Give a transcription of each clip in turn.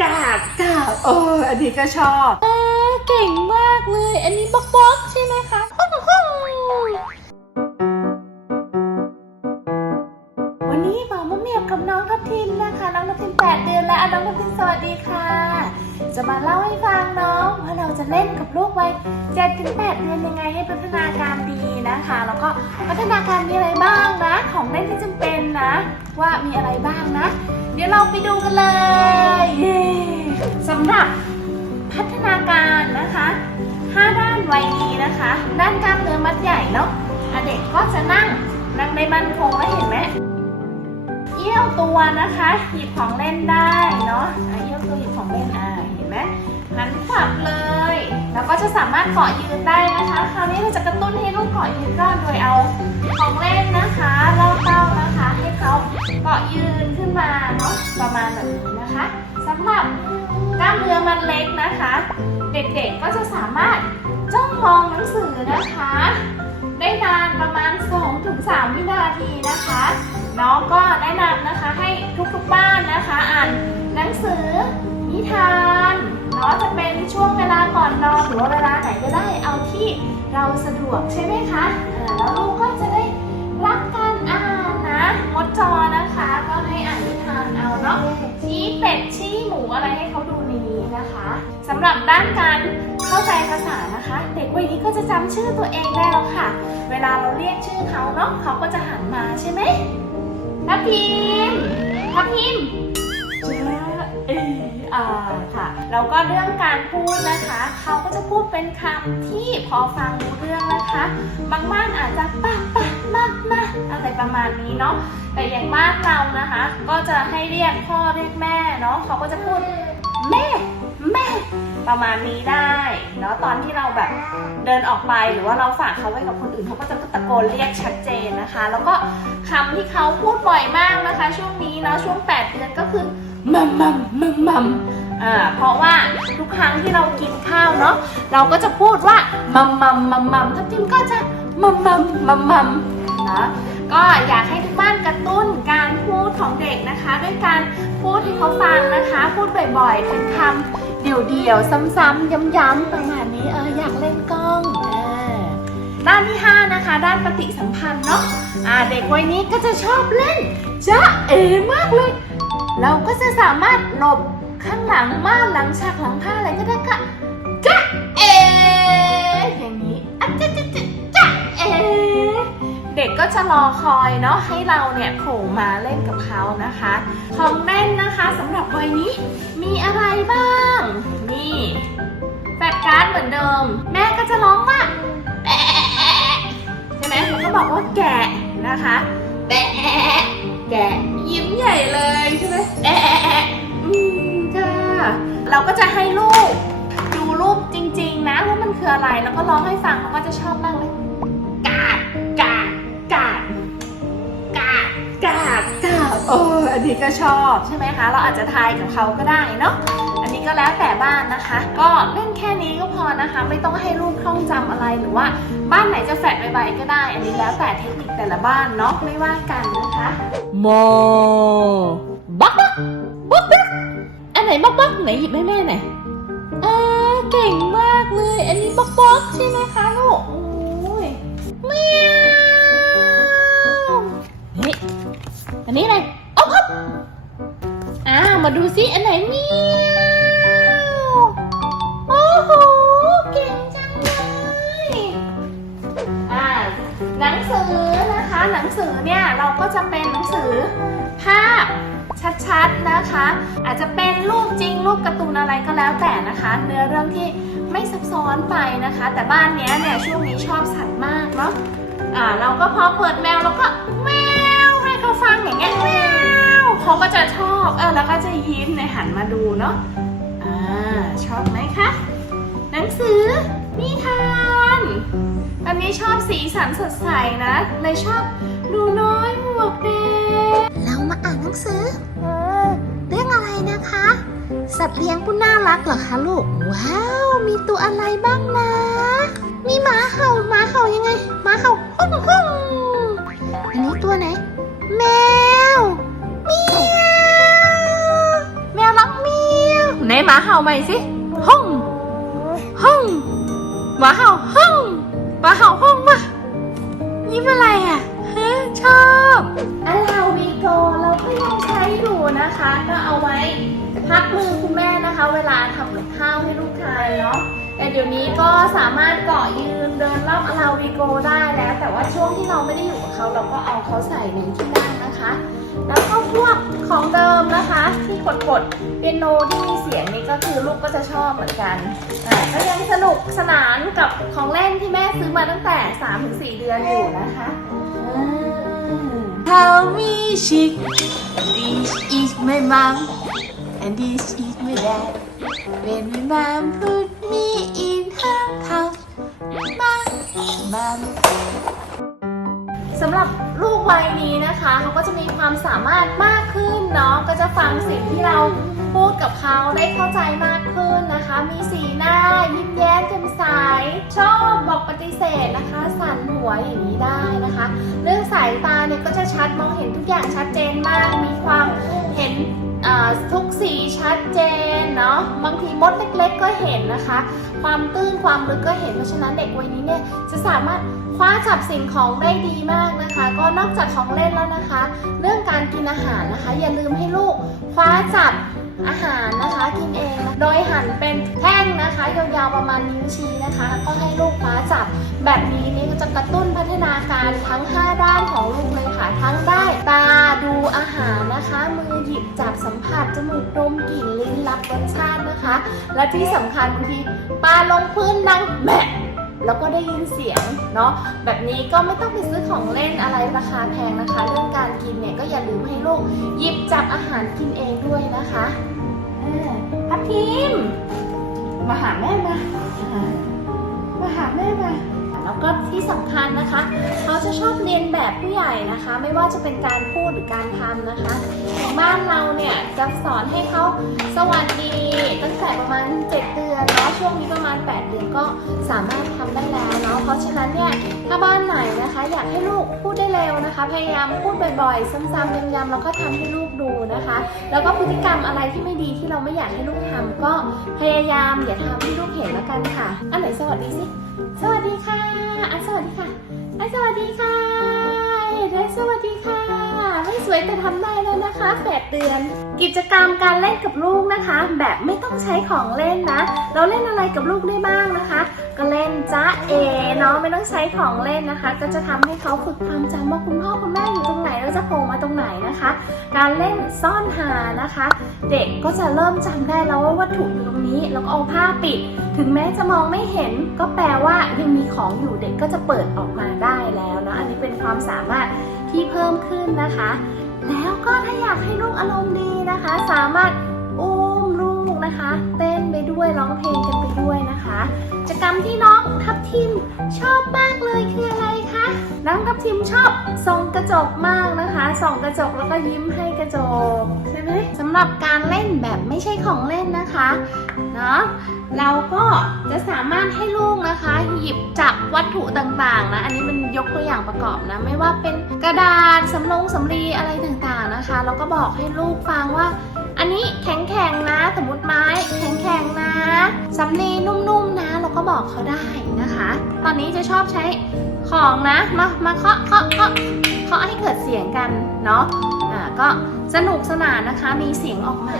กาบกาบโอ้อันนี้ก็ชอบ เออเก่งมากเลย อันนี้บล็อกบล็อกใช่ไหมคะ น้องทัพทิมแปดเดือนและน้องทัพทิมสวัสดีค่ะ จะมาเล่าให้ฟังน้องว่าเราจะเล่นกับลูกวัยเจ็ดถึงแปดเดือนยังไงให้พัฒนาการดีนะคะ แล้วก็พัฒนาการมีอะไรบ้างนะ ของเล่นที่จำเป็นนะ ว่ามีอะไรบ้างนะ เดี๋ยวเราไปดูกันเลยย้สำหรับพัฒนาการนะคะห้าด้านวัยนี้นะคะ ด้านกล้ามเนื้อมัดใหญ่เนาะเด็กก็จะนั่งนั่งในบันคงแล้วเห็นไหม ยวตัวนะคะ หยิบของเล่นได้เนาะอะเอี้ยวตัวหยิบของเล่นอ่าเห็นไหมหันขวับเลย แล้วก็จะสามารถเกาะยืนได้นะคะ คราวนี้เราจะกระตุ้นให้ลูกเกาะยืนก็โดยเอาของเล่นนะคะล่อเต้านะคะ ให้เขาเกาะยืนขึ้นมาเนาะประมาณแบบนี้นะคะสำหรับกล้ามเนื้อมันเล็กนะคะ เด็กๆก็จะสามารถจ้องมองหนังสือนะคะ ได้นานประมาณ 2-3 วินาทีนะคะ น้องก็แนะนำนะคะให้ทุกๆบ้านนะคะ อ่านหนังสือนิทานเนาะจะเป็นช่วงเวลาก่อนนอนหรือว่าเวลาไหนก็ได้เอาที่เราสะดวกใช่ไหมคะแล้วลูกก็จะได้รักการอ่านนะงดจอนะคะ ก็ให้อ่านนิทานเอาเนาะชี้เป็ดชี้หมูอะไรให้เขาดูในนี้นะคะสำหรับด้านการ เข้าใจภาษานะคะ เด็กวัยนี้ก็จะจำชื่อตัวเองได้แล้วค่ะ เวลาเราเรียกชื่อเขาเนาะเขาก็จะหันมาใช่ไหมทัพทิมทัพทิมเจ้าเออาค่ะแล้วก็เรื่องการพูดนะคะ เขาก็จะพูดเป็นคำที่พอฟังรู้เรื่องนะคะ บางบ้านอาจจะปะปะมามาอะไรประมาณนี้เนาะแต่อย่างบ้านเรานะคะ ก็จะให้เรียกพ่อเรียกแม่เนาะเขาก็จะพูด แม่แม่ประมาณนี้ได้เนาะตอนที่เราแบบเดินออกไปหรือว่าเราฝากเขาไว้กับคนอื่นเขาก็จะตะโกนเรียกชัดเจนนะคะ แล้วก็คำที่เขาพูดบ่อยมากนะคะ ช่วงนี้เนาะช่วง 8 เดือนก็คือมัมมัมมัมมัมอ่าเพราะว่าทุกครั้งที่เรากินข้าวเนาะเราก็จะพูดว่ามัมมัมมัมมัมทัพทิมก็จะมัมมัมมัมมัมนะ ก็อยากให้ทุกบ้านกระตุ้นการพูดของเด็กนะคะ ด้วยการพูดให้เขาฟังนะคะ พูดบ่อยๆเป็นคำเดี่ยวๆ ซ้ำๆย้ำๆประมาณนี้เอออยากเล่นกล้องอด้านที่ 5 นะคะ ด้านปฏิสัมพันธ์เนาะอ่าเด็กวัยนี้ก็จะชอบเล่นจ้าเอมากเลย เราก็จะสามารถหลบข้างหลังม่านหลังฉากหลังผ้าอะไรก็ได้ค่ะจ้าเอ ด็กก็จะรอคอยเนาะให้เราเนี่ยโผล่มาเล่นกับเขานะคะของเล่นนะคะสำหรับวัยนี้มีอะไรบ้าง นี่แฟลชการ์ดเหมือนเดิม แม่ก็จะร้องว่าแปะใช่ไหมแล้วก็บอกว่าแกะนะคะแปะแกะยิ้มใหญ่เลยใช่ไหมแปะอืมค่ะเราก็จะให้ลูกดูรูปจริง ๆ นะว่ามันคืออะไรแล้วก็ร้องให้ฟังเขาก็จะชอบมากเลยกาด กาดโอ้อันนี้ก็ชอบใช่ไหมคะ เราอาจจะทายกับเขาก็ได้เนาะ อันนี้ก็แล้วแต่บ้านนะคะ ก็เล่นแค่นี้ก็พอนะคะ ไม่ต้องให้ลูกท่องจำอะไรหรือว่าบ้านไหนจะแฟดใบๆก็ได้ อันนี้แล้วแต่เทคนิคแต่ละบ้านเนาะไม่ว่ากันนะคะโมบ๊อกบ๊อกบ๊อกบ๊อกอันไหนบ๊อกบ๊อกไหนหยิบให้แม่หน่อยเออเก่งมากเลย อันนี้บ๊อกบ๊อกใช่ไหมคะลูกโอ้ยเมียว อันนี้อะไรอ๊อบอ๊อบอ่ามาดูซิอันไหนเมียวโอ้โหเก่งจังเลยอ่าหนังสือนะคะ หนังสือเนี่ยเราก็จะเป็นหนังสือภาพชัดๆนะคะ อาจจะเป็นรูปจริงรูปการ์ตูนอะไรก็แล้วแต่นะคะ เนื้อเรื่องที่ไม่ซับซ้อนไปนะคะ แต่บ้านเนี้ยเนี่ยช่วงนี้ชอบสัตว์มากเนาะอ่าเราก็พอเปิดแมวเราก็แมว เขาฟังอย่างเงี้ยแมวเขาก็จะชอบเออแล้วก็จะยิ้มในหันมาดูเนาะอ่าชอบไหมคะหนังสือนิทานตอนนี้ชอบสีสันสดใสนะ เลยชอบดูน้อยหมวกแดงเรามาอ่านหนังสือเรื่องอะไรนะคะ สัตว์เลี้ยงผู้น่ารักเหรอคะลูก ว้าว มีตัวอะไรบ้างนะ มีหมาเห่าหมาเห่ายังไงหมาเห่าฮ่องฮ่องอันนี้ตัวไหน หมาเห่าใหม่สิห้องห้องหมาเห่าห้องหมาเห่าห้องมายิ้มอะไรอะฮะชอบอันลาวีโกเราก็ยังใช้อยู่นะคะ ก็เอาไว้พักมือคุณแม่นะคะ เวลาทำกับข้าวให้ลูกทานเนาะแต่เดี๋ยวนี้ก็สามารถเกาะยืนเดินรอบอลาวีโกได้แล้ว แต่ว่าช่วงที่เราไม่ได้อยู่กับเขาเราก็เอาเขาใส่ในที่นั่งนะคะ แล้วก็พวกของเดิมนะคะ ที่กดกดๆเปียโนที่มีเสียงนี่ก็คือลูกก็จะชอบเหมือนกันอ่าก็ยังสนุกสนานกับของเล่นที่แม่ซื้อมาตั้งแต่ 3-4 เดือนอยู่นะคะอืม Tell me chic This is my mom and this is my dad When my mom put me in her house Mom, mom สำหรับลูก วัยนี้นะคะเขาก็จะมีความสามารถมากขึ้นเนาะก็จะฟังสิ่งที่เราพูดกับเขาได้เข้าใจมากขึ้นนะคะ มีสีหน้า ยิ้มแย้มแจ่มใสชอบบอกปฏิเสธนะคะ สั่นหัวอย่างนี้ได้นะคะ เรื่องสายตาเนี่ยก็จะชัดมองเห็นทุกอย่างชัดเจนมาก มีความเห็นทุกสีชัดเจนเนาะบางทีมดเล็กๆก็เห็นนะคะ ความตื้นความลึกก็เห็นเพราะฉะนั้นเด็กวัยนี้เนี่ยจะสามารถ คว้าจับสิ่งของได้ดีมากนะคะ ก็นอกจากของเล่นแล้วนะคะ เรื่องการกินอาหารนะคะ อย่าลืมให้ลูกคว้าจับอาหารนะคะกินเอง โดยหั่นเป็นแท่งนะคะยาวๆประมาณนิ้วชี้นะคะ ก็ให้ลูกคว้าจับ แบบนี้นี่ก็จะกระตุ้นพัฒนาการทั้ง 5 ด้านของลูกเลยค่ะทั้งได้ตาดูอาหารนะคะ มือหยิบจับสัมผัสจมูกดมกลิ่นลิ้นรับรสชาตินะคะ และที่สำคัญบางทีปลาลงพื้นดังแมะ แล้วก็ได้ยินเสียงเนาะแบบนี้ก็ไม่ต้องไปซื้อของเล่นอะไรราคาแพงนะคะ เรื่องการกินเนี่ยก็อย่าลืมให้ลูกหยิบจับอาหารกินเองด้วยนะคะอ่าพับทิมมาหาแม่มาอ่ามาหาแม่มาแล้วก็ที่สำคัญนะคะ เขาจะชอบเรียนแบบผู้ใหญ่นะคะ ไม่ว่าจะเป็นการพูดหรือการทำนะคะของบ้านเราเนี่ยจะสอนให้เขาสวัสดี ตั้งแต่ประมาณ 7 เดือนเนาะ ช่วงนี้ประมาณ 8 เดือนก็สามารถทำได้แล้วเนาะเพราะฉะนั้นเนี่ยถ้าบ้านไหนนะคะ อยากให้ลูกพูดได้เร็วนะคะ พยายามพูดบ่อยๆ ซ้ำๆย้ำๆแล้วก็ทำให้ลูกดูนะคะ แล้วก็พฤติกรรมอะไรที่ไม่ดีที่เราไม่อยากให้ลูกทำก็พยายามอย่าทำให้ลูกเห็นแล้วกันค่ะ อันไหนสวัสดีสิสวัสดีค่ะอะสวัสดีค่ะอะสวัสดีค่ะ เดสวัสดีค่ะ ไม่สวยแต่ทำได้แล้วนะคะ 8 เดือน กิจกรรมการเล่นกับลูกนะคะ แบบไม่ต้องใช้ของเล่นนะ เราเล่นอะไรกับลูกได้บ้างนะคะ ก็เล่นจ้าเอเนาะไม่ต้องใช้ของเล่นนะคะ ก็จะทำให้เขาฝึกความจำว่าคุณพ่อคุณแม่อยู่ตรงไหนแล้วจะโผล่มาตรงไหนนะคะ การเล่นซ่อนหานะคะ เด็กก็จะเริ่มจำได้แล้วว่าวัตถุอยู่ตรงนี้ แล้วก็เอาผ้าปิด ถึงแม้จะมองไม่เห็น ก็แปลว่ายังมีของอยู่เด็กก็จะเปิดออกมาได้แล้วนะอันนี้เป็นความสามารถที่เพิ่มขึ้นนะคะ แล้วก็ถ้าอยากให้ลูกอารมณ์ดีนะคะ สามารถอุ้มลูกนะคะ เต้นไปด้วยร้องเพลงกันไปด้วยนะคะกิจกรรมที่น้องทับทิมชอบมากเลยคืออะไร น้องทับทิมชอบส่องกระจกมากนะคะ ส่องกระจกแล้วก็ยิ้มให้กระจกใช่ไหมสำหรับการเล่นแบบไม่ใช่ของเล่นนะคะเนาะเราก็จะสามารถให้ลูกนะคะ หยิบจับวัตถุต่างๆนะ อันนี้มันยกตัวอย่างประกอบนะ ไม่ว่าเป็นกระดาษสำลงสำลีอะไรต่างๆนะคะเราก็บอกให้ลูกฟังว่า อันนี้แข็งๆนะ สมมติไม้แข็งๆนะสำลีนุ่มๆนะ เราก็บอกเขาได้นะคะ ตอนนี้จะชอบใช้ ของนะ มา มาเคาะเคาะเคาะเคาะให้เกิดเสียงกันเนาะ อ่า ก็สนุกสนานนะคะ มีเสียงออกมา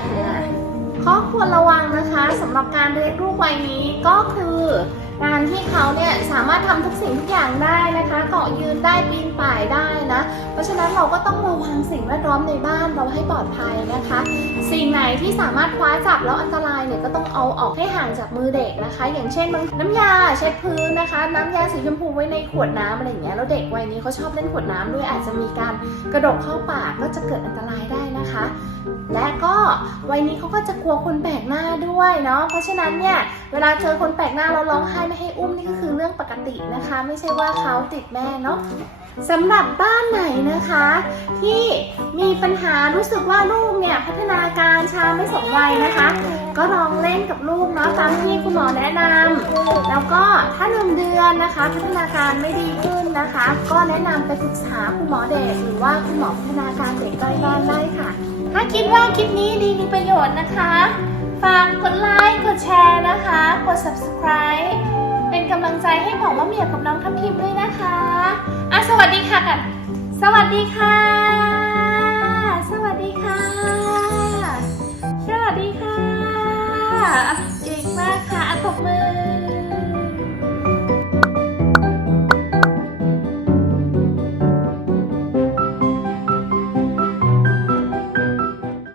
ข้อควรระวังนะคะสำหรับการเลี้ยงลูกวัยนี้ก็คือการที่เขาเนี่ยสามารถทำทุกสิ่งทุกอย่างได้นะคะเกาะยืนได้ปีนป่ายได้นะ เพราะฉะนั้นเราก็ต้องระวังสิ่งแวดล้อมในบ้านเราให้ปลอดภัยนะคะ สิ่งไหนที่สามารถคว้าจับแล้วอันตรายเนี่ยก็ต้องเอาออกให้ห่างจากมือเด็กนะคะ อย่างเช่นบางน้ำยาเช็ดพื้นนะคะ น้ำยาสีชมพูไว้ในขวดน้ำอะไรอย่างเงี้ยแล้วเด็กวัยนี้เขาชอบเล่นขวดน้ำด้วยอาจจะมีการกระดกเข้าปากก็จะเกิดอันตรายได้นะคะ และก็วัยนี้เขาก็จะกลัวคนแปลกหน้าด้วยเนาะเพราะฉะนั้นเนี่ยเวลาเจอคนแปลกหน้าเราร้องไห้ไม่ให้อุ้มนี่ก็คือเรื่องปกตินะคะ ไม่ใช่ว่าเขาติดแม่เนาะสำหรับบ้านไหนนะคะ ที่มีปัญหารู้สึกว่าลูกเนี่ยพัฒนาการช้าไม่สมวัยนะคะ ก็ลองเล่นกับลูกเนาะตามที่คุณหมอแนะนำแล้วก็ถ้าหนึ่งเดือนนะคะ พัฒนาการไม่ดีขึ้นนะคะ ก็แนะนำไปปรึกษาคุณหมอเด็กหรือว่าคุณหมอพัฒนาการเด็กใกล้บ้านได้ค่ะ ถ้าคิดว่าคลิปนี้ดีมีประโยชน์นะคะ ฝากกดไลค์ กดแชร์นะคะ กด subscribe เป็นกำลังใจให้ของมะเมียกับน้องทัพทิมด้วยนะคะอะสวัสดีค่ะกัน สวัสดีค่ะ